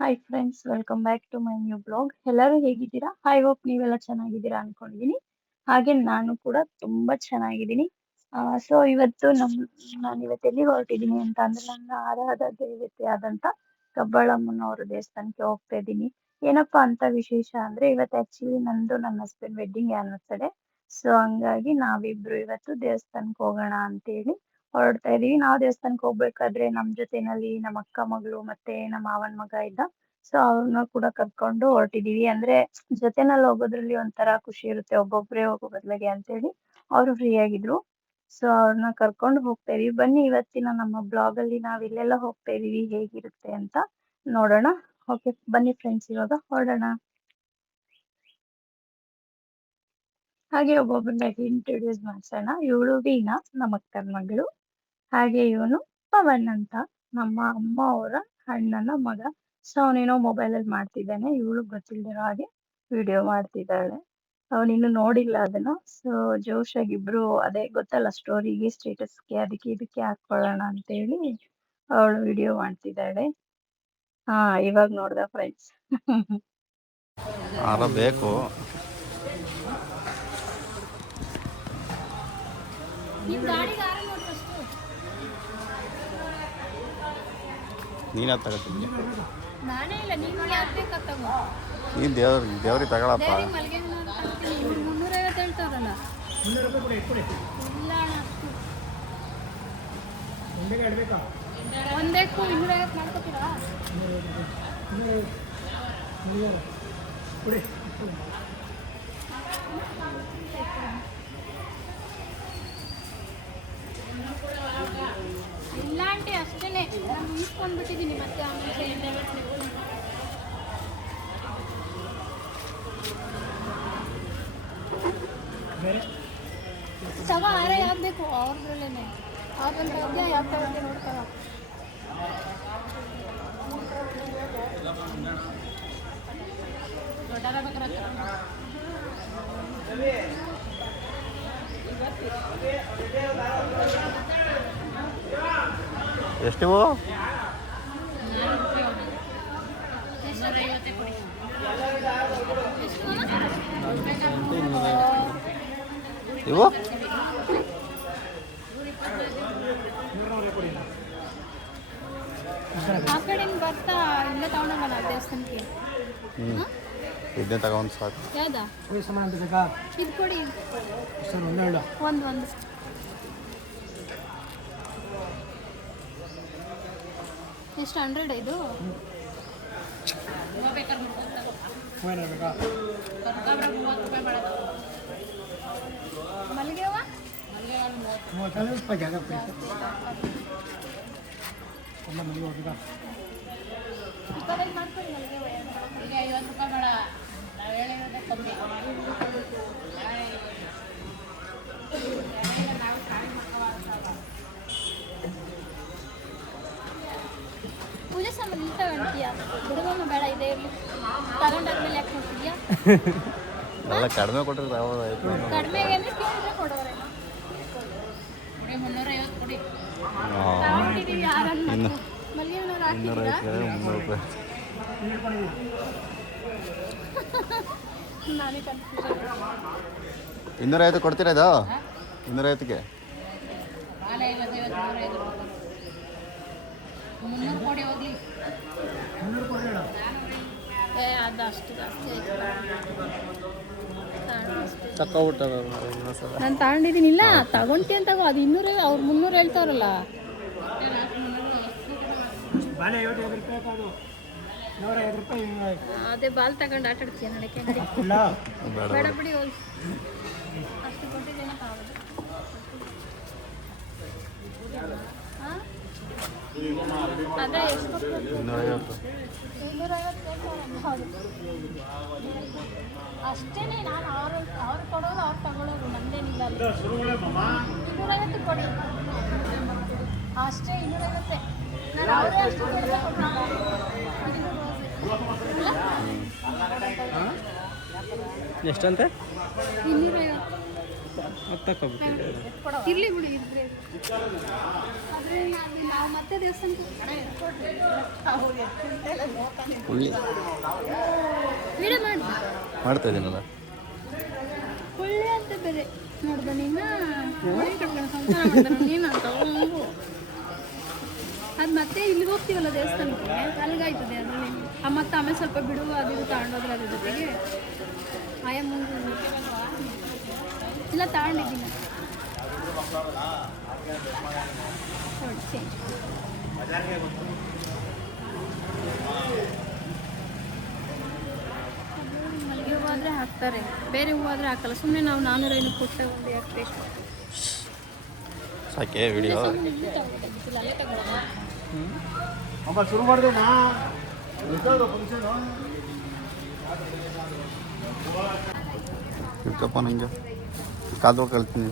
Hi friends, welcome back to my new blog. ಎಲ್ಲರೂ ಹೇಗಿದ್ದೀರಾ? I hope ನೀವೆಲ್ಲ ಚೆನ್ನಾಗಿದ್ದೀರಾ ಅನ್ಕೊಂಡಿದ್ದೀನಿ. ಹಾಗೆ ನಾನು ಕೂಡ ತುಂಬಾ ಚೆನ್ನಾಗಿದ್ದೀನಿ. ಸೊ ಇವತ್ತು ನಾನು ಇವತ್ತು ಎಲ್ಲಿಗೆ ಹೊರಟಿದ್ದೀನಿ ಅಂತ ಅಂದ್ರೆ ನನ್ನ ಆರಾಧ ದೇವತೆ ಆದಂತ ಕಬ್ಬಾಳಮ್ಮನವರ ದೇವಸ್ಥಾನಕ್ಕೆ ಹೋಗ್ತಾ ಇದ್ದೀನಿ. ಏನಪ್ಪಾ ಅಂತ ವಿಶೇಷ ಅಂದ್ರೆ ಇವತ್ತು ಆಕ್ಚುಲಿ ನಂದು ನನ್ನ ಹಸ್ಬೆಂಡ್ ವೆಡ್ಡಿಂಗ್ ಆನಿವರ್ಸರಿ. ಸೊ ಹಂಗಾಗಿ ನಾವಿಬ್ರು ಇವತ್ತು ದೇವಸ್ಥಾನಕ್ಕೆ ಹೋಗೋಣ ಅಂತ ಹೇಳಿ ಹೊರಡ್ತಾ ಇದೀವಿ. ನಾವು ದೇವಸ್ಥಾನಕ್ಕೆ ಹೋಗ್ಬೇಕಾದ್ರೆ ನಮ್ ಜೊತೆನಲ್ಲಿ ನಮ್ಮ ಅಕ್ಕ ಮಗಳು ಮತ್ತೆ ನಮ್ಮ ಮಾವನ್ ಮಗ ಇದ್ದ. ಸೊ ಅವ್ರನ್ನ ಕೂಡ ಕರ್ಕೊಂಡು ಹೊರಟಿದೀವಿ. ಅಂದ್ರೆ ಜೊತೆನಲ್ಲಿ ಹೋಗೋದ್ರಲ್ಲಿ ಒಂಥರ ಖುಷಿ ಇರುತ್ತೆ, ಒಬ್ಬೊಬ್ರೆ ಹೋಗೋ ಬದ್ಲಿಗೆ ಅಂತ ಹೇಳಿ ಅವರು ಫ್ರೀ ಆಗಿದ್ರು. ಸೊ ಅವ್ರನ್ನ ಕರ್ಕೊಂಡು ಹೋಗ್ತಾ ಇದೀವಿ. ಬನ್ನಿ ಇವತ್ತಿನ ನಮ್ಮ ಬ್ಲಾಗ್ ಅಲ್ಲಿ ನಾವ್ ಇಲ್ಲೆಲ್ಲ ಹೋಗ್ತಾ ಇದೀವಿ, ಹೇಗಿರುತ್ತೆ ಅಂತ ನೋಡೋಣ. ಓಕೆ ಬನ್ನಿ ಫ್ರೆಂಡ್ಸ್, ಇವಾಗ ಹೊರಡೋಣ. ಹಾಗೆ ಒಬ್ಬೊಬ್ಬರನ್ನಾಗಿ ಇಂಟ್ರೊಡ್ಯೂಸ್ ಮಾಡ್ಸೋಣ. ಇವಳು ವೀಣಾ, ನಮ್ಮ ಅಕ್ಕನ ಮಗಳು. ಹಾಗೆ ಇವನು ಪವನ್ ಅಂತ, ನಮ್ಮ ಅಮ್ಮ ಅವರ ಅಣ್ಣನ ಮಗ. ಸೊ ಅವನೇನೋ ಮೊಬೈಲ್ ಅಲ್ಲಿ ಮಾಡ್ತಿದ್ದಾನೆ, ಇವಳು ಗೊತ್ತಿಲ್ದಿರೋ ಹಾಗೆ ವಿಡಿಯೋ ಮಾಡ್ತಿದ್ದಾಳೆ. ಅವನಿನ್ನು ನೋಡಿಲ್ಲ ಅದನ್ನ. ಸೊ ಜೋಶ್ ಆಗಿಬ್ರು ಅದೇ ಗೊತ್ತಲ್ಲ ಸ್ಟೋರಿಗೆ, ಸ್ಟೇಟಸ್ಗೆ, ಅದಕ್ಕೆ ಇದಕ್ಕೆ ಹಾಕೊಳ್ಳೋಣ ಅಂತ ಹೇಳಿ ಅವಳು ವಿಡಿಯೋ ಮಾಡ್ತಿದ್ದಾಳೆ. ಹಾ ಇವಾಗ ನೋಡ್ದ ಫ್ರೆಂಡ್ಸ್. ಬೇಕು ನೀನು ತಗೋತೀನಿ. ನಾನೇ ಇಲ್ಲ, ನೀನು ಯಾಕೆ ಬೇಕತ್ತವ? ನೀನು ದೇವ್ರಿಗೆ ತಗೊಳಪ್ಪ. 350 ಹೇಳ್ತಾರಲ್ಲ. ಇಲ್ಲ ಒಂದೇಕು 250 ಮಾಡ್ಕೋತೀರಾ? ಇಲ್ಲ ಆಂಟಿ, ಅಷ್ಟೇನೆ. ನಾನು ಈಸ್ಕೊಂಡ್ಬಿಟ್ಟಿದ್ದೀನಿ ಮತ್ತೆ ಆಮೇಲೆ ತಗೋ. ಆರೇ ಯಾವ್ದು ಬೇಕು ಅವ್ರದ್ರಲ್ಲೇನೆ. ಅವ್ರನ್ನ ತಗೋದ್ಯಾ ಯಾವ ತಗೋದ್ಯಾ ನೋಡ್ತಾರ. ಎಷ್ಟು? ಇವು ಆ ಕಡೆ ಬರ್ತಾ ಇಲ್ಲೇ ತಗೊಂಡೋಗಲ್ಲ ದೇವಸ್ಥಾನಕ್ಕೆ. ಇದನ್ನೇ ತಗೊಂಡು ಸಾಕು. ಯಾವ್ದಾ ಇದು ಕೊಡಿ. ಒಂದು ಎಷ್ಟು 100 ಇದು? ಮಲ್ಲಿಗೆ ಹೂವ ಮಾಡ್ಕೊಳ್ಳಿ. ಮಲ್ಲಿಗೆ ಹೂವ 50 ರೂಪಾಯಿ ಬೇಡ, ನಾವು ಹೇಳಿರೋದೇ ಕಮ್ಮಿ. ಪೂಜೆ ಸಾಮಾನು ಇಲ್ಲಿ ತಗೊಂತೀಯಾ? ಬಿಡುಗಮ್ಮ ಬೇಡ, ಇದೇ ಇರಲಿ. ತಗೊಂಡಾದ್ಮೇಲೆ ಯಾಕೆ ಕೊಡ್ತೀಯಾ? ಎಲ್ಲ ಕಡಿಮೆ ಕೊಟ್ಟರೆ ಕಡಿಮೆಗೆ ಅಂದರೆ ಕೇಳಿದ್ರೆ ಕೊಡೋರೆ. 350 ಕೊಡಿ. ತಗೊಂಡಿದ್ದೀವಿ ಯಾರನ್ನ ಮಲ್ಲಿಗೆ ಹೂವು ಹಾಕಿದ್ದೀರಾ? 300 ರೂಪಾಯಿ. ನಾನೇ ಕನ್ಫ್ಯೂಷನ್. 250 ಕೊಡ್ತೀರಾ ಇದು? 250ಗೆ 300 ಕೊಡಿ ಹೋಗ್ಲಿ. ಅದು ಅಷ್ಟು ಜಾಸ್ತಿ ನಾನು ತಗೊಂಡಿದ್ದೀನಿ. ಇಲ್ಲ ತಗೊಂತೀಯ ಅಂತ ತಗೋ. ಅದು 200, ಅವ್ರು 300 ಹೇಳ್ತಾರಲ್ಲ. ಅದೇ ಬಾಲ್ ತಗೊಂಡು ಆಟ ಆಡ್ತೀಯ ನಡಕ್ಕೆ. ಬೇಡ ಬಿಡಿ, ಹೋಗಿ ಅಷ್ಟು ಕೊಟ್ಟಿದ್ದೇನೆ ಕಾವದು. ಅದೇ ಎಷ್ಟು 250. 250 ಹೌದು. ಅಷ್ಟೇನೆ. ನಾನು ಅವ್ರು ಕೊಡೋರು ಅವ್ರು ತಗೊಳ್ಳೋರು, ನಮ್ದೇನಿಲ್ಲ. 250 ಕೊಡಿ ಅಷ್ಟೇ. 250 ನಾನು ಅವರೇ ಅಷ್ಟು ಕೊಡೋದೇ ಎಷ್ಟಂತೆ? 250 ಇರಲಿ ಬಿಡಿ. ಇದ್ರೆ ಆದರೆ ನಾವು ಮತ್ತೆ ದೇವಸ್ಥಾನಕ್ಕೆ ಉಳ್ಳಿ ವಿಡಿಯೋ ಮಾಡಿ ಮಾಡ್ತಾ ಇದ್ದೀನಲ್ಲ. ಒಳ್ಳೆ ಅಂತ ಬೇರೆ ನೋಡ್ದ ನೀನು ಮನೆ ಕಟ್ಕೊಂಡು ಸಂಸಾರ ಮಾಡ್ತಾರ ನೀನು ಅಂತ ಅದು ಮತ್ತೆ ಇಲ್ಲಿ ಹೋಗ್ತೀವಲ್ಲ ದೇವಸ್ಥಾನಕ್ಕೆ ಅಲ್ಲಿಗಾಯ್ತದೆ ಅದರಲ್ಲಿ ಮತ್ತೆ ಆಮೇಲೆ ಸ್ವಲ್ಪ ಬಿಡುವ ಅದು ಇದು ತಗೊಂಡೋದ್ರೆ ಅದ್ರ ಜೊತೆಗೆ ಆಯ ಮುಂದೆ ಇಲ್ಲ ತಗೊಂಡಿದ್ದೀನಿ ಚೇಂಜ್ ಮಲ್ಲಿಗೆ ಹೂವು ಆದರೆ ಹಾಕ್ತಾರೆ, ಬೇರೆ ಹೂವು ಆದರೆ ಹಾಕಲ್ಲ. ಸುಮ್ಮನೆ ನಾವು 400 ಕೊಟ್ಟೆ ಒಂದು ಯಾಕೆ ಬೇಕು ಸಾಕೆ ವಿಡಿಯೋ ಅಲ್ಲೇ ತಗೊಳ್ಳೋದು. ಶುರು ಮಾಡಿದೆ ಇಟ್ಕಪ್ಪ ನಂಗೆ ಕಾತೊಳಗೆ ಕಳ್ತೀನಿ.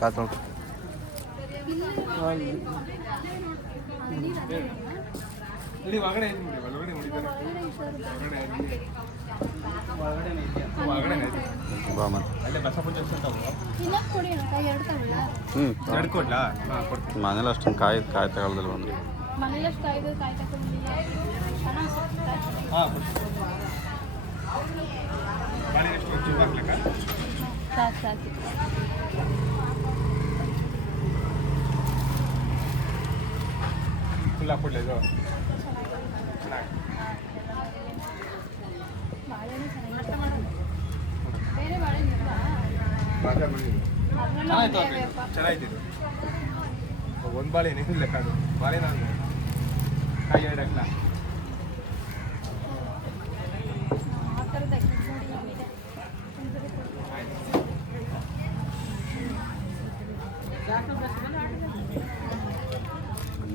ಕಾತೊಳಗೆ ಇಲ್ಲಿ ಒಳಗಡೆ ಐತಿ ನೋಡಿ, ಒಳಗಡೆ ಮುಡಿತಾರೆ. ಒಳಗಡೆ ಐತಿ. ಬಾ ಮತ್ತೆ. ಅಲ್ಲೇ ಬಸಪೂಜೆ ಅನ್ಸುತ್ತವು. ಇಲ್ಲ ಕೊಡಿ ಅಕ್ಕ, 2 ತಗೊಳ್ಳ. ಎರಡು ಕೊಡ್ಲಾ? ಹಾಂ ಕೊಡ್ತೀನಿ. ಮನೇಲಿ ಅಷ್ಟೊಂದು ಕಾಯಿ ತಗೊಳ್ದಿಲ್ಲ ಬಂದ್ರೆ ಮನೇಲಷ್ಟು ಕಾಯಿ ತಗೊಂಡಿಲ್ಲ. ಹಾಂ ಕೊಡ್ತೀನಿ. ಬಾಳೆ ಎಷ್ಟು ಚೂರು ಹಾಕ್ಲಿಕ್ಕ? ಸಾಕು ಫುಲ್ ಹಾಕ್ಬಿಡ್ಲ ಇದು? ಬಾಳೆನೂ ಚೆನ್ನಾಗಿ ಬೇರೆ ಬಾಳೆ ಇಲ್ವಾ? ಚೆನ್ನಾಯ್ತು ಚೆನ್ನಾಯ್ತು ಇದು. ಒಂದು ಬಾಳೆ ಏನಿಲ್ಲ ಲೆಕ್ಕ ಅದು ಬಾಳೆ ನಾನು ಕಾಯಿ 2 ಹಾಕ್ಲಾ? ಆ ಥರದ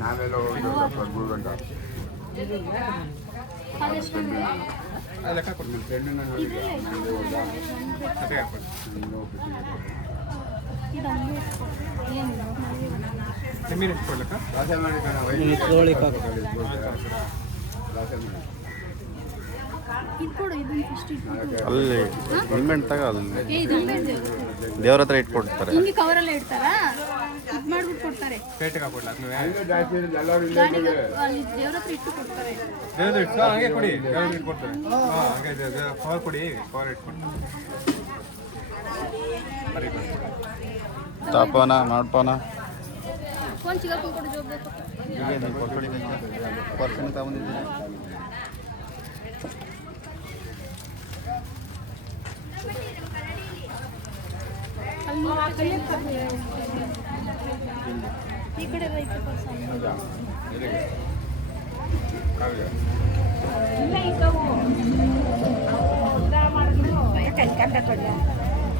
ನಾವೆಲ್ಲ ಅದೆಷ್ಟು ಲೆಕ್ಕ ಕೊಡ್ತೀನಿ. ಅದೇ ಹಾಕ್ಬೋದು. ನಿಮ್ಗೇನು ಎಷ್ಟು ಕೊಡ್ಲಕ್ಕ? ಇದು ಕೊಡು, ಇದನ್ನು ಫಸ್ಟ್ ಇಟ್ಬಿಟ್ಟು. ಅಲ್ಲಿ ನಿಂಬೆಹಣ್ಣು ತಗ ಅಲ್ಲಿ ಇದು ದೇವ್ರ ಹತ್ರ ಇಟ್ಕೊಡ್ತಾರೆ. ಹಿಂಗೆ ಕವರಲ್ಲೇ ಇಡ್ತಾರಾ? ಇದು ಮಾಡ್ಬಿಟ್ಟು ಕೊಡ್ತಾರೆ ಪೇಟೆಗೆ ಹಾಕ್ಬಿಡ್ಲ ಅದನ್ನು? ಗಾಡಿಗೆ ಅಲ್ಲಿ ದೇವ್ರ ಹತ್ರ ಇಟ್ಟು ಕೊಡ್ತಾರೆ. ದೇವ್ರದ್ದು ಇಟ್ಟು ಹಾಗೆ ಕೊಡಿ, ದೇವ್ರದ್ದು ಇಟ್ಟು ಕೊಡ್ತಾರೆ. ಹಾಂ ಹಾಗೆ ಕವರ್ ಕೊಡಿ, ಕವರ್ ಇಟ್ಕೊಂಡು ಸರಿ ಕೊಡಿ. ತಾಪನ ಮಾಡ್ಪನ ಫೋನ್ ಸಿಗಾಕೊಂಡು ಕೊಡು ಜೋಬ್ಬೇಕು. ಪರ್ಸನ್ ತಗೊಂಡಿದ್ದೀನಿ. ಅಲ್ಲಿ ಆ ಕಡೆ ಈ ಕಡೆ ರೈತ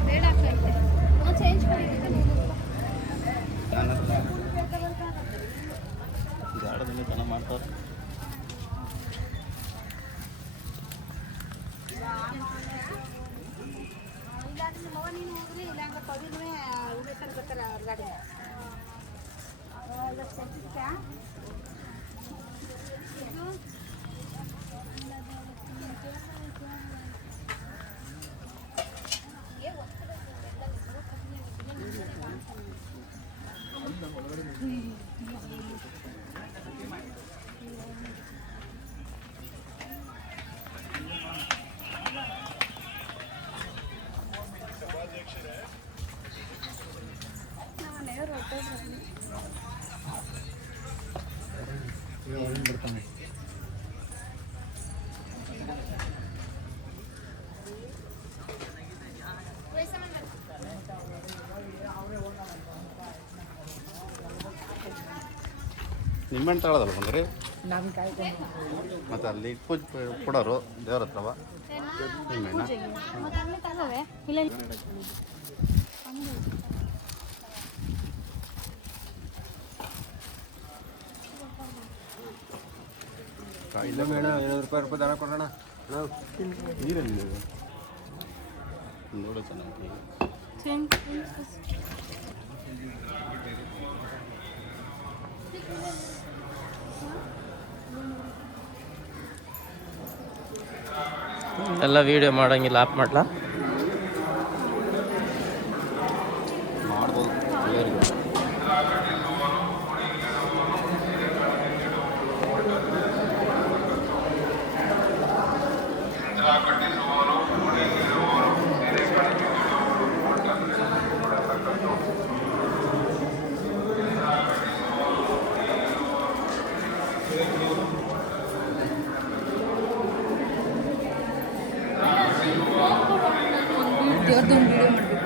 ಬೇಡ ಚೇಂಜ್ ಮಾಡಿ ಜಾಡದಲ್ಲಿ ಚೆನ್ನಾಗಿ ಮಾಡ್ತಾರೆ. ನಿಂಬೆಹಣ್ಣು ತಗೊಳ್ಳೋದಲ್ಲ ಬಂದ್ರಿ ಮತ್ತು ಅಲ್ಲಿ ಪೂಜೆ ಕೊಡೋರು ದೇವ್ರ ಹತ್ರವ ನಿಂಬೆಹಣ್ಣ ಇಲ್ಲ ಇಲ್ಲ ಮೇಡಮ್ 700 ರೂಪಾಯಿ ದರ ಕೊಡೋಣ. ನೀರಲ್ಲಿ ನೋಡು ಚೆನ್ನಾಗಿ ಎಲ್ಲ ವೀಡಿಯೋ ಮಾಡೋಂಗಿಲ್ಲ, ಆಫ್ ಮಾಡ್ಲಾ? ಮಾಡ್ಬೋದು ಎಲ್ಲರಿಗೂ. ದೇವ್ರದ್ದೊಂದು ವಿಡಿಯೋ ಮಾಡಬೇಕು.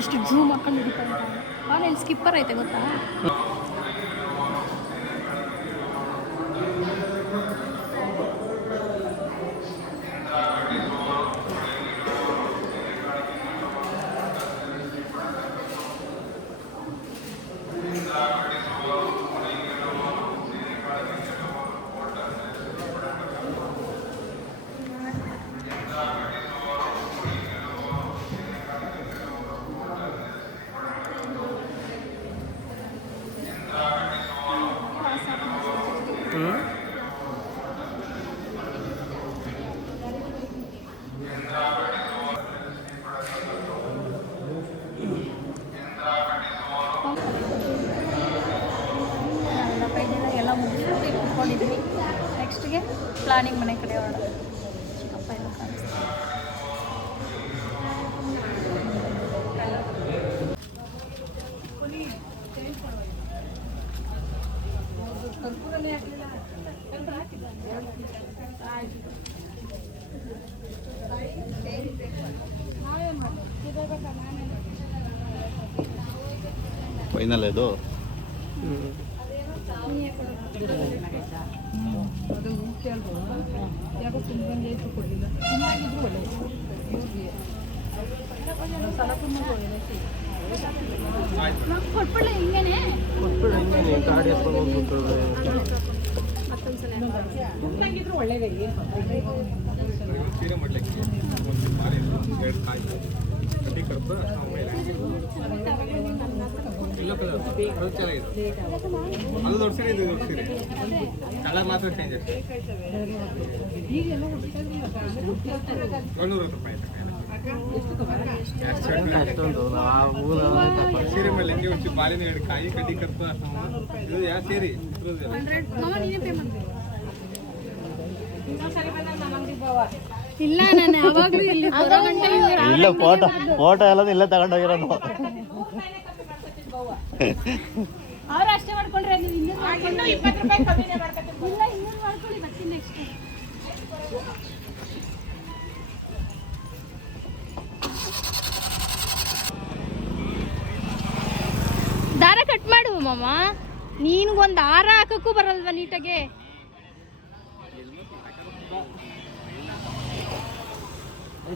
ಇಷ್ಟು ಝೂಮ್ ಹಾಕೊಂಡು ಹಿಡಿತಾ ಇದ್ದಾರೆ. ಇಲ್ಲಿ ಸ್ಕಿಪ್ಪರ್ ಐತೆ ಗೊತ್ತಾ? ಎಲ್ಲ ಮುಗಿಸ್ಬಿಟ್ಟು ಕುತ್ಕೊಂಡಿದ್ವಿ. ನೆಕ್ಸ್ಟ್ಗೆ ಪ್ಲಾನಿಂಗ್ ಮನೆ ಕಡೆ ಹೊರಡ. ಚಿಕ್ಕಪ್ಪ ಎಲ್ಲ ಕಾಣಿಸ್ತಾರೆ. ಫೈನಲ್ ಇದು ಕೊಟ್ಬಿಡ್ಲೆ ಹಿಂಗೇನೆ ಗಾಡಿ ಸೀರೆ ಮಾಡ್ಲಿಕ್ಕೆ ಒಂದು ಮಾಲೆ 2 ಕಾಯಿ ಕಡ್ಡಿ ಕರ್ಪ ಎಲ್ಲ ಕಲರ್ ಅದು ಚೆನ್ನಾಗಿದೆ. ಅದು ದೊಡ್ಡ ಸೀರೆ, ಇದು ದೊಡ್ಡ ಸೀರೆ, ಕಲರ್ ಮಾತ್ರ ಚೇಂಜ್ ಅಷ್ಟೇ. 200 ರೂಪಾಯಿ ಸೀರೆ ಮಾಡ್ಲಿಕ್ಕೆ ಒಂಚೂರು ಮಾಲಿನ 2 ಕಾಯಿ ಕಡ್ಡಿ ಕರ್ಪ ಇದು ಯಾವ ಸೀರೆ ಇಲ್ಲ. ನಾನು ಯಾವಾಗ್ಲೂ ಇಲ್ಲಿ ಇಲ್ಲ ಫೋಟೋ ಎಲ್ಲ ಇಲ್ಲೇ ತಗೊಂಡೋಗಿರೋದು. ಅವ್ರು ಅಷ್ಟೇ ಮಾಡ್ಕೊಂಡ್ರೆ ಇನ್ನೂರು 20 ರೂಪಾಯಿ ಕಮ್ಮಿನೇ ಮಾಡ್ಕೊತೀನಿ. ಇಲ್ಲ 200 ಮಾಡ್ಕೊಳ್ಳಿ ಬರ್ತೀನಿ ನೆಕ್ಸ್ಟ್. ದಾರ ಕಟ್ ಮಾಡು ಮಾಮ. ನೀನ್ಗೊಂದು ಹಾರ ಹಾಕಕ್ಕೂ ಬರಲ್ವಾ ನೀಟಾಗೆ?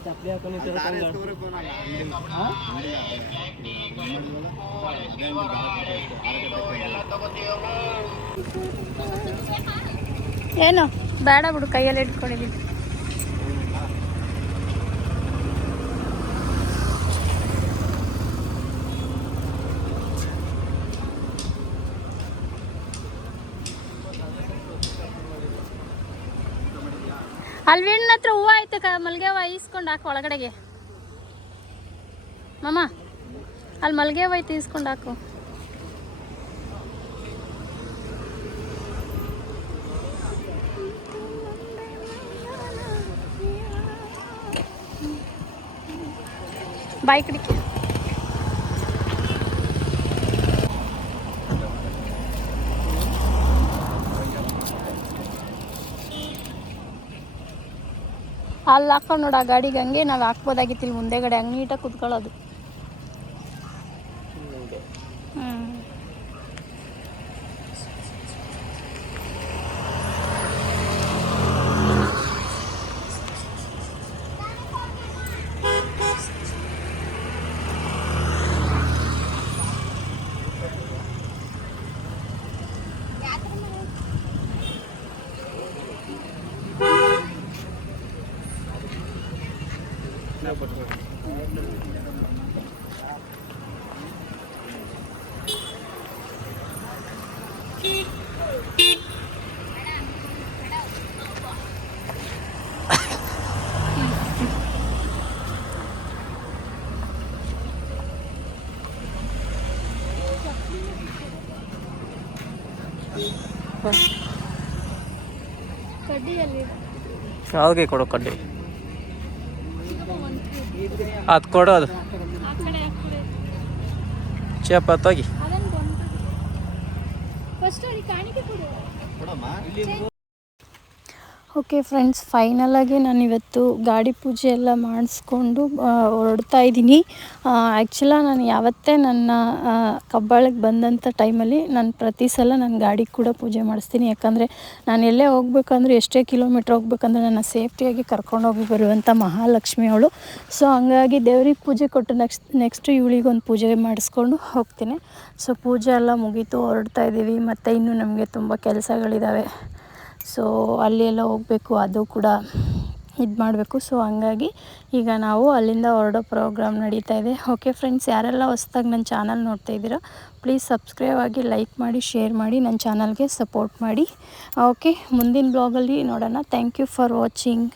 ಚಪ್ಪಲಿ ಹಾಕೊಂಡು ಏನು ಬೇಡ ಬಿಡು, ಕೈಯಲ್ಲಿ ಇಟ್ಕೊಂಡಿದ್ದೀನಿ. ಅಲ್ಲಿ ವೀಣನ ಹತ್ರ ಹೂವು ಐತೆ, ಮಲ್ಲಿಗೆ ಹೂವು ಈಸ್ಕೊಂಡು ಹಾಕು ಒಳಗಡೆಗೆ. ಮಾಮ ಅಲ್ಲಿ ಮಲ್ಲಿಗೆ ಹೂವು ಐತೆ, ಈಸ್ಕೊಂಡು ಹಾಕು. ಬಾಯ್ ಕಡಿಕೆ ಅಲ್ಲಿ ಹಾಕೊಂಡು ನೋಡು ಆ ಗಾಡಿಗೆ. ಹಂಗೆ ನಾವು ಹಾಕ್ಬೋದಾಗಿತ್ತು ಇಲ್ಲಿ ಮುಂದೆಗಡೆ, ಹಂಗೆ ನೀಟಾಗಿ ಕುತ್ಕೊಳ್ಳೋದು. ಕಡ್ಡಿಯಲ್ಲಿ ಅವ್ರಿಗೆ ಕೊಡೋ ಕಡ್ಡಿ ಚಿಕ್ಕಪ್ಪ ಒಂದು ಅದು ಕೊಡೋದು ಆ ಕಡೆ ಚೇಪ ತೊಗಿ ಅದನ್ನು ಫಸ್ಟ್ ಅವ್ರಿಗೆ ಕಾಣಿಕೆ ಕೊಡು. ಓಕೆ ಫ್ರೆಂಡ್ಸ್, ಫೈನಲಾಗಿ ನಾನು ಇವತ್ತು ಗಾಡಿ ಪೂಜೆ ಎಲ್ಲ ಮಾಡಿಸ್ಕೊಂಡು ಹೊರಡ್ತಾ ಇದ್ದೀನಿ. ಆ್ಯಕ್ಚುಲಾಗಿ ನಾನು ಯಾವತ್ತೇ ನನ್ನ ಕಬ್ಬಾಳಕ್ಕೆ ಬಂದಂಥ ಟೈಮಲ್ಲಿ ನಾನು ಪ್ರತಿ ಸಲ ನನ್ನ ಗಾಡಿಗೆ ಕೂಡ ಪೂಜೆ ಮಾಡಿಸ್ತೀನಿ. ಯಾಕಂದರೆ ನಾನು ಎಲ್ಲೇ ಹೋಗ್ಬೇಕಂದ್ರೆ, ಎಷ್ಟೇ ಕಿಲೋಮೀಟ್ರ್ ಹೋಗ್ಬೇಕಂದ್ರೆ ನನ್ನ ಸೇಫ್ಟಿಯಾಗಿ ಕರ್ಕೊಂಡೋಗಿ ಬರುವಂಥ ಮಹಾಲಕ್ಷ್ಮಿ ಅವಳು. ಸೊ ಹಂಗಾಗಿ ದೇವ್ರಿಗೆ ಪೂಜೆ ಕೊಟ್ಟು ನೆಕ್ಸ್ಟ್ ಇವಳಿಗೊಂದು ಪೂಜೆ ಮಾಡಿಸ್ಕೊಂಡು ಹೋಗ್ತೀನಿ. ಸೊ ಪೂಜೆ ಎಲ್ಲ ಮುಗೀತು, ಹೊರಡ್ತಾ ಇದ್ದೀವಿ. ಮತ್ತು ಇನ್ನೂ ನಮಗೆ ತುಂಬ ಕೆಲಸಗಳಿದ್ದಾವೆ. ಸೊ ಅಲ್ಲಿ ಎಲ್ಲ ಹೋಗಬೇಕು, ಅದು ಕೂಡ ಇದು ಮಾಡಬೇಕು. ಸೊ ಹಂಗಾಗಿ ಈಗ ನಾವು ಅಲ್ಲಿಂದ ಹೊರಡೋ ಪ್ರೋಗ್ರಾಮ್ ನಡೀತಾ ಇದೆ. ಓಕೆ ಫ್ರೆಂಡ್ಸ್, ಯಾರೆಲ್ಲ ಹೊಸ್ದಾಗಿ ನನ್ನ ಚಾನಲ್ ನೋಡ್ತಾ ಇದ್ದೀರಾ ಪ್ಲೀಸ್ ಸಬ್ಸ್ಕ್ರೈಬ್ ಆಗಿ, ಲೈಕ್ ಮಾಡಿ, ಶೇರ್ ಮಾಡಿ, ನನ್ನ ಚಾನಲ್ಗೆ ಸಪೋರ್ಟ್ ಮಾಡಿ. ಓಕೆ, ಮುಂದಿನ ಬ್ಲಾಗಲ್ಲಿ ನೋಡೋಣ. Thank you for watching.